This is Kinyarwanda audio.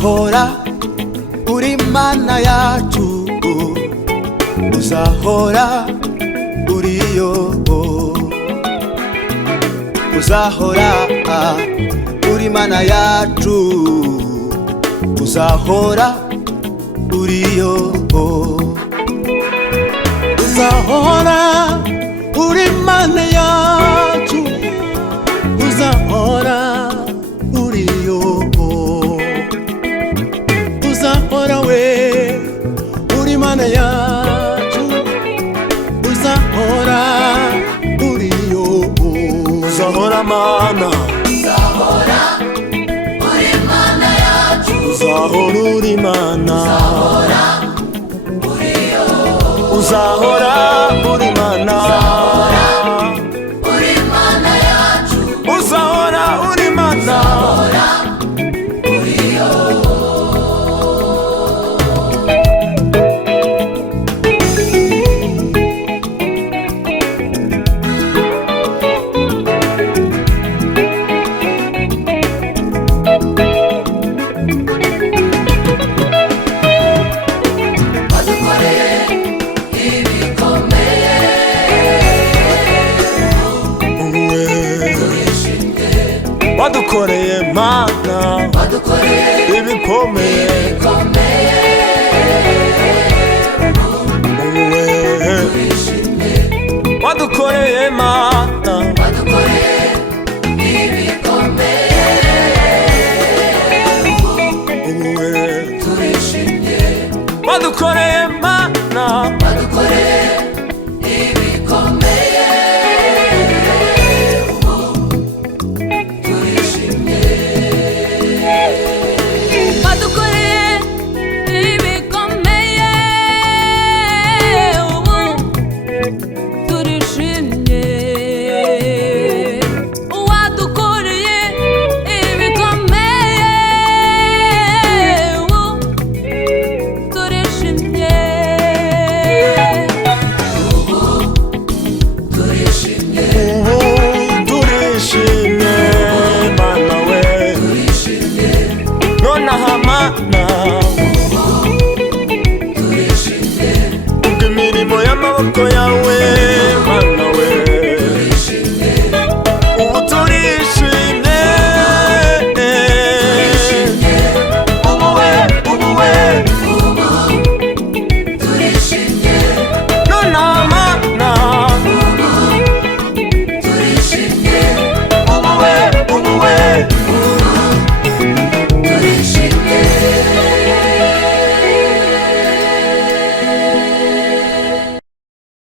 uzahora uri Mana yacu, uzahora uriyo, uzahora uri Mana yacu, uzahora uriyo, uzahora uri Mana yacu, uzahora uriyo, uzahora we uri Mana yacu, uzahora uriyo, uzahora Mana, uzahora uri Mana yacu, uzahora uri Mana, uzahora uriyo, uzahora uri Mana, uri Mana yacu, uzahora uri Mana, uzahora uriyo. wadukoreye Mana, Wadukoreye ibikomeye